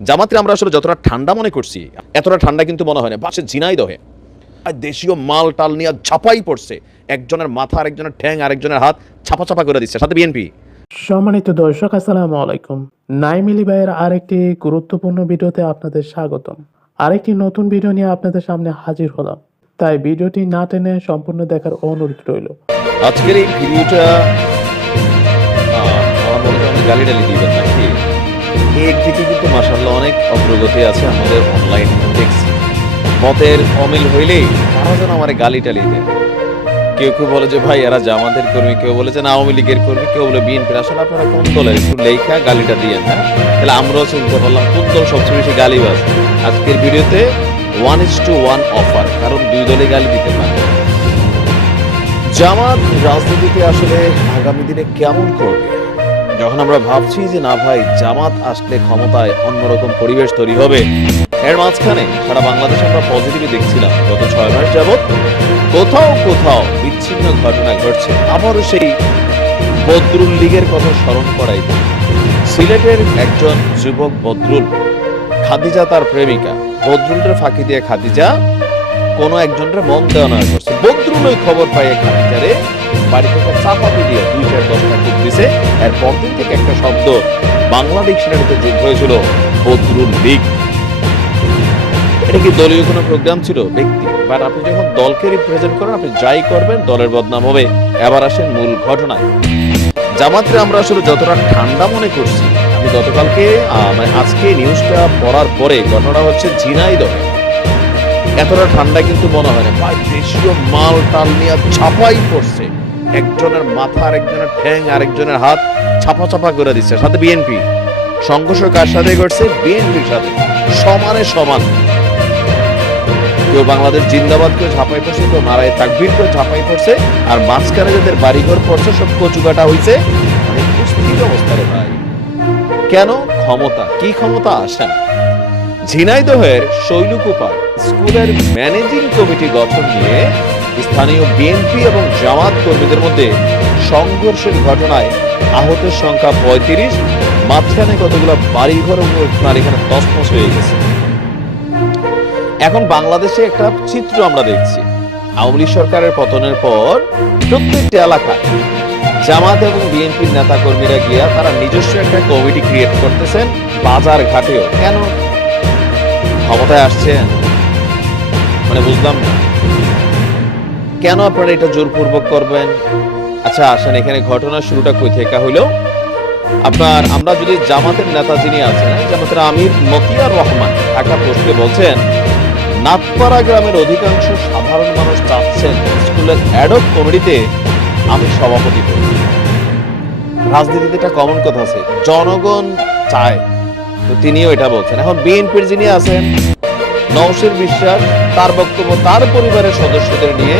জামাতে আমরা আসলে যতটা ঠান্ডা মনে করছি এতটা ঠান্ডা কিন্তু মনে হয় না। পাশে ঝিনাইদহে দেশীয় মাল টাল নিয়ে ঝাপাই পড়ছে, একজনের মাথা আরেকজনের ঠ্যাং আরেকজনের হাত ছাপা ছাপা করে দিচ্ছে, সাথে বিএনপি। সম্মানিত দর্শক, আসসালামু আলাইকুম। নাইমিলি ভাইয়ের আরেকটি গুরুত্বপূর্ণ ভিডিওতে আপনাদের স্বাগতম। আরেকটি নতুন ভিডিও নিয়ে আপনাদের সামনে হাজির হলাম, তাই ভিডিওটি না টেনে সম্পূর্ণ দেখার অনুরোধ রইল। আজকের এই ভিডিওটা আমার মনে হয় অনেক গালি টালি দিবেন নাকি। একদিকে কিন্তু মাশাআল্লাহ অনেক অগ্রগতি আছে আমাদের অনলাইনে দেখছি, মতের অমিল হইলেই তারা যেন আমার গালি টালি দেয়। কেউ কেউ বলে যে ভাই এরা জামাতের কর্মী, কেউ বলে যে আওয়ামী লীগের কর্মী, কেউ বলে বিএনপির। আসলে আপনারা কোন দলের একটু লেখা গালিটা দিয়েন, হ্যাঁ? তাহলে আমরাও চিনতে পারলাম কোন দল সবচেয়ে বেশি গালিবাজ। আজকের ভিডিওতে 1:1 অফার, কারণ দুই দলে গালি দিতে পারে। জামাত রাজনীতিতে আসলে আগামী দিনে কেমন করবে? যখন আমরা ভাবছি যে না ভাই জামাত আসলে ক্ষমতায় অন্যরকম পরিবেশ তৈরি হবে, এর মাঝখানে সারা বাংলাদেশে আমরা পজিটিভই দেখছিলাম গত 6 মাস যাবৎ কোথাও কোথাও বিচ্ছিন্ন ঘটনা ঘটছে। আবারও সেই বদরুল লীগের কথা স্মরণ করাই দিই। সিলেটের একজন যুবক বদরুল, খাদিজা তার প্রেমিকা, বদরুলের ফাঁকি দিয়ে খাদিজা কোনো একজনের মন দেওয়া নয় করছে। বদরুল ওই খবর পাইয়ে খাদিজারে বাড়ি থেকে চাপাতি দিয়ে 2-10টা কূপ দিছে। এর পরদিন থেকে একটা শব্দ বাংলা ডিকশনারিতে যোগ হয়েছিল, বদরুল লীগ। এটা কি দলীয় কোনো প্রোগ্রাম ছিল? ব্যক্তি। বাট আপনি যখন দলকে রিপ্রেজেন্ট করেন, আপনি যাই করবেন দলের বদনাম হবে। এবার আসেন মূল ঘটনায়। জামাতরে আমরা আসলে যতটা ঠান্ডা মনে করছি, আমি গতকালকে আজকে নিউজটা পড়ার পরে ঘটনা হচ্ছে ঝিনাইদহে এতটা ঠান্ডা কিন্তু মনে হয় না। ভাই দেশীয় মাল টাল নিয়ে ছাপাই পড়ছে, একজনের মাথা আরেকজনের ঠ্যাং আরেকজনের হাত ছাপা ছাপা করে দিচ্ছে, সাথে বিএনপি। সংঘর্ষ কার সাথে করছে? বিএনপির সাথে, সমানে সমান। কেউ বাংলাদেশ জিন্দাবাদ কেউ ঝাঁপাই পড়ছে, কেউ নারায় তাকবীর কেউ ঝাঁপাই পড়ছে, আর মাঝখানে যাদের বাড়িঘর পড়ছে সব কচুকাটা হয়েছে। মানে অস্থির অবস্থা রে ভাই। কেন? ক্ষমতা। কি ক্ষমতা? আসেন ঝিনাইদহের শৈলকুপায় স্কুলের ম্যানেজিং কমিটি গঠন নিয়ে স্থানীয় বিএনপি এবং জামাত কর্মীদের মধ্যে সংঘর্ষের ঘটনায় আহতের সংখ্যা 35, মাঝখানে কতগুলো বাড়িঘর এখানে তছনছ হয়ে গেছে। এখন বাংলাদেশে একটা চিত্র আমরা দেখছি, আওয়ামী লীগ সরকারের পতনের পর প্রত্যেকটা এলাকায় জামাত এবং বিএনপির নেতা কর্মীরা গিয়া তারা নিজস্ব একটা কমিটি ক্রিয়েট করতেছেন, বাজার ঘাটেও। কেন? ক্ষমতায় আসছেন, মানে বুঝলাম না কেন আপনারা এটা জোরপূর্বক করবেন। আচ্ছা আসেন, এখানে ঘটনার শুরুটা কই থেকে হইল? আমরা যদি জামাতের নেতা যিনি আছেন, জামাতের আমির মতিয়ার রহমান ঢাকা পোস্টকে বলছেন, নাথপাড়া গ্রামের অধিকাংশ সাধারণ মানুষ চাচ্ছেন স্কুলের অ্যাডহক কমিটিতে আমি সভাপতি করি। রাজনীতিতে একটা কমন কথা আছে, জনগণ চায়, তো তিনিও এটা বলছেন। এখন বিএনপির যিনি আছেন নওশীর বিশ্বাস, তার বক্তব্য তার পরিবারের সদস্যদের নিয়ে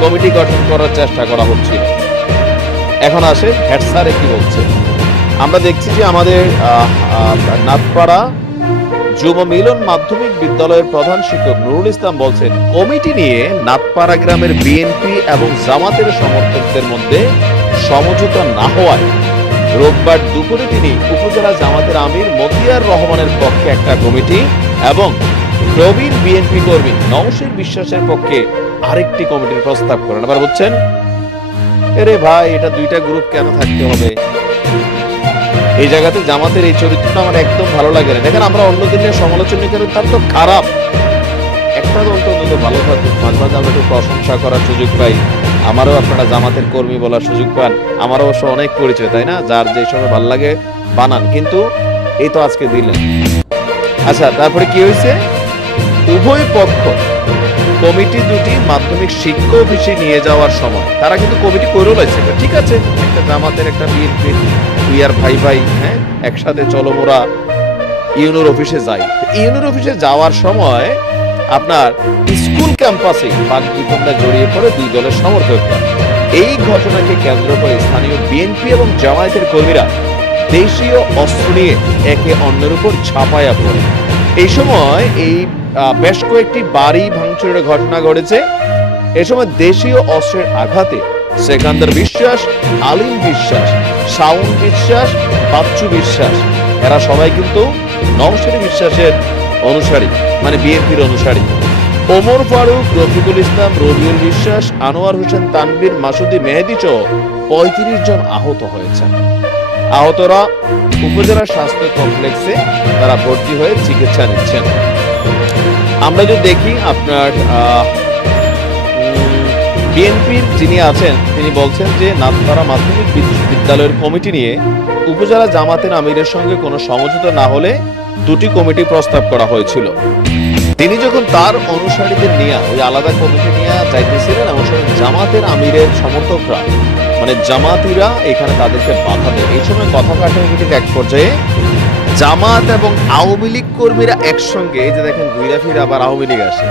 কমিটি গঠন করার চেষ্টা করা হচ্ছিল। এখন আসে হেড স্যারে কি বলছে। আমরা দেখছি যে আমাদের নাথপাড়া যুব মিলন মাধ্যমিক বিদ্যালয়ের প্রধান শিক্ষক নুরুল ইসলাম বলছেন, কমিটি নিয়ে নাথপাড়া গ্রামের বিএনপি এবং জামাতের সমর্থকদের মধ্যে সমঝোতা না হওয়ায় রোববার দুপুরে তিনি উপজেলা জামাতের আমির মতিয়ার রহমানের পক্ষে একটা কমিটি এবং প্রবীণ বিএনপি কর্মী নওশীর বিশ্বাসের পক্ষে আরেকটি কমিটির প্রস্তাব করেন। আবার বলছেন, এরে ভাই এটা দুইটা গ্রুপ কেন থাকতে হবে? এই জায়গাতে জামাতের এই চরিত্রটা আমার একদম ভালো লাগে না। দেখেন আমরা অন্য দিনের সমালোচনা করি, তার তো খারাপ। একটা দল তো অন্তত ভালো থাকুক, মাঝে মাঝে আমরা একটু প্রশংসা করার সুযোগ পাই। আমারও আপনারা জামাতের কর্মী বলার সুযোগ পান, আমার অবশ্য অনেক পরিচয়, তাই না? যার যে সময় ভালো লাগে বানান, কিন্তু এই তো আজকে দিলেন। আচ্ছা তারপরে কি হয়েছে? উভয় পক্ষ কমিটি দুটি মাধ্যমিক শিক্ষা অফিসে নিয়ে যাওয়ার সময় তারা কিন্তু কমিটি করেও লাগছে, ঠিক আছে একটা জামাতের একটা বিএনপির, তুই আর ভাই ভাই, হ্যাঁ একসাথে চলো মোরা ইউনিয়ন অফিসে যাই। ইউনিয়ন অফিসে যাওয়ার সময় আপনার স্কুল ক্যাম্পাসে বাকবিতণ্ডায় জড়িয়ে পড়ে দুই দলের সমর্থকরা। এই ঘটনাকে কেন্দ্র করে স্থানীয় বিএনপি এবং জামায়াতের কর্মীরা দেশীয় অস্ত্র নিয়ে একে অন্যের উপর ঝাঁপাইয়া পড়ে। এই সময় এই বেশ কয়েকটি বাড়ি ভাঙচুরের ঘটনা ঘটেছে। এ সময় দেশীয় অস্ত্রের আঘাতে সেকান্দার বিশ্বাস, আলিম বিশ্বাস, শাওন বিশ্বাস, বাচ্চু বিশ্বাস এরা সবাই কিন্তু নওশারী বিশ্বাসের অনুসারী, মানে বিএনপির অনুসারী। ওমর ফারুক, রফিকুল ইসলাম, রবিউল বিশ্বাস, আনোয়ার হোসেন তানভীর, মাসুদি মেহেদী সহ 35 জন আহত হয়েছেন। আহতরা উপজেলা স্বাস্থ্য কমপ্লেক্সে তারা ভর্তি হয়ে চিকিৎসা নিচ্ছেন। আমরা যদি দেখি আপনার বিএনপির যিনি আছেন তিনি বলছেন যে নাথপাড়া মাধ্যমিক বিদ্যালয়ের কমিটি নিয়ে উপজেলা জামাতের আমিরের সঙ্গে কোনো সমঝোতা না হলে দুটি কমিটি প্রস্তাব করা হয়েছিল। তিনি যখন তার অনুসারীদের নিয়ে ওই আলাদা কমিটি নিয়ে যাইতেছিলেন, এমন সময় জামাতের আমিরের সমর্থকরা মানে জামাতিরা এখানে তাদেরকে বাধা দেয়। এই সময় কথা কাটাকাটির এক পর্যায়ে জামাত এবং আওয়ামী লীগ কর্মীরা একসঙ্গে, এই যে দেখেন ঘুরা ফিরে আবার আওয়ামী লীগ আসে,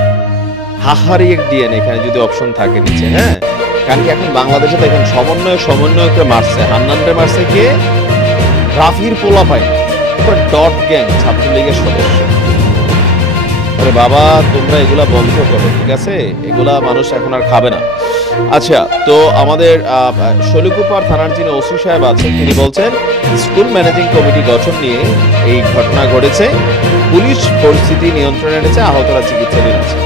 হাহারি এক ডিএন এখানে যদি অপশন থাকে নিচে, হ্যাঁ, কারণ কি এখন বাংলাদেশে দেখেন সমন্বয়কে মারছে, হান্নানরে মারছে কে, রাফির পোলা পায় ডট গ্যাং ছাত্রলীগের সদস্য। আরে বাবা, তোমরা এগুলা বন্ধ করো, ঠিক আছে? এগুলা মানুষ এখন আর খাবে না। আচ্ছা, তো আমাদের শৈলকুপার থানার যিনি ওসি সাহেব আছেন তিনি বলছেন স্কুল ম্যানেজিং কমিটি গঠন নিয়ে এই ঘটনা ঘটেছে, পুলিশ পরিস্থিতি নিয়ন্ত্রণে এনেছে, আহতরা চিকিৎসাধীন আছে।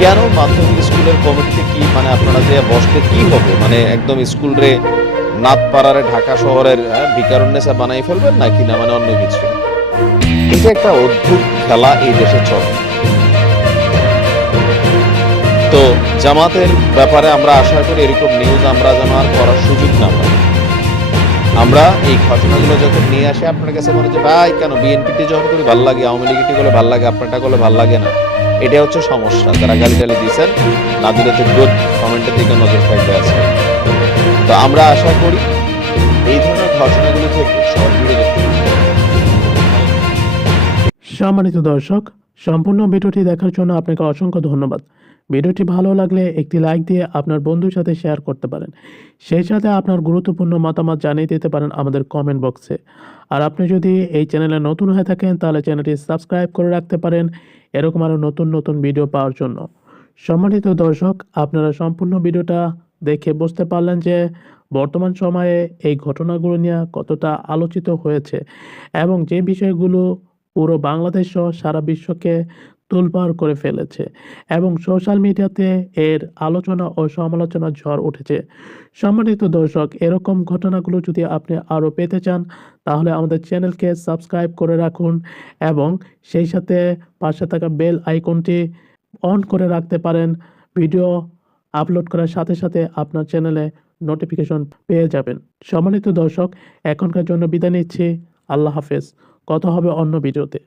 কেন মাধ্যমিক স্কুলের কমিটিতে কি মানে আপনারা যে বসলে কি হবে, মানে একদম স্কুল রে নাথপাড়ারে ঢাকা শহরের ভিকারুন্নেসা বানাই ফেলবেন নাকি না, মানে অন্য কিছু? এটা একটা অদ্ভুত খেলা এই দেশে চলে। তো জামাতের ব্যাপারে আমরা আশা করি এরকম নিউজ আমরা যেন আর করার সুযোগ না পাই। আমরা এই ঘটনাগুলো যখন নিয়ে আসি আপনার কাছে মনে হচ্ছে ভাই কেন বিএনপিটি যখন করি ভালো লাগে, আওয়ামী লীগটি করলে ভালো লাগে, আপনারটা করলে ভালো লাগে না। এটা হচ্ছে সমস্যা। যারা গালি টালি দিয়েছেন না দিলে তো গুড কমেন্টের দিকে নজর থাকবে আছে। তো আমরা আশা করি এই ধরনের ঘটনাগুলো থেকে সবাই বিরত থাকবে। সম্মানিত দর্শক, সম্পূর্ণ ভিডিওটি দেখার জন্য আপনাকে অসংখ্য ধন্যবাদ। ভিডিওটি ভালো লাগলে একটি লাইক দিয়ে আপনার বন্ধুর সাথে শেয়ার করতে পারেন। সেই সাথে আপনার গুরুত্বপূর্ণ মতামত জানিয়ে দিতে পারেন আমাদের কমেন্ট বক্সে। আর আপনি যদি এই চ্যানেলে নতুন হয়ে থাকেন তাহলে চ্যানেলটি সাবস্ক্রাইব করে রাখতে পারেন এরকম আরও নতুন নতুন ভিডিও পাওয়ার জন্য। সম্মানিত দর্শক, আপনারা সম্পূর্ণ ভিডিওটা দেখে বুঝতে পারলেন যে বর্তমান সময়ে এই ঘটনাগুলো নিয়ে কতটা আলোচিত হয়েছে এবং যে বিষয়গুলো পুরো বাংলাদেশ সহ সারা বিশ্বকে তোলপাড় করে ফেলেছে এবং সোশ্যাল মিডিয়াতে এর আলোচনা ও সমালোচনার ঝড় উঠেছে। সম্মানিত দর্শক, এরকম ঘটনাগুলো যদি আপনি আরও পেতে চান তাহলে আমাদের চ্যানেলকে সাবস্ক্রাইব করে রাখুন এবং সেই সাথে পাশে থাকা বেল আইকনটি অন করে রাখতে পারেন। ভিডিও আপলোড করার সাথে সাথে আপনার চ্যানেলে নোটিফিকেশন পেয়ে যাবেন। সম্মানিত দর্শক, এখনকার জন্য বিদায় নিচ্ছি। আল্লাহ হাফেজ। কথা হবে অন্য ভিডিওতে।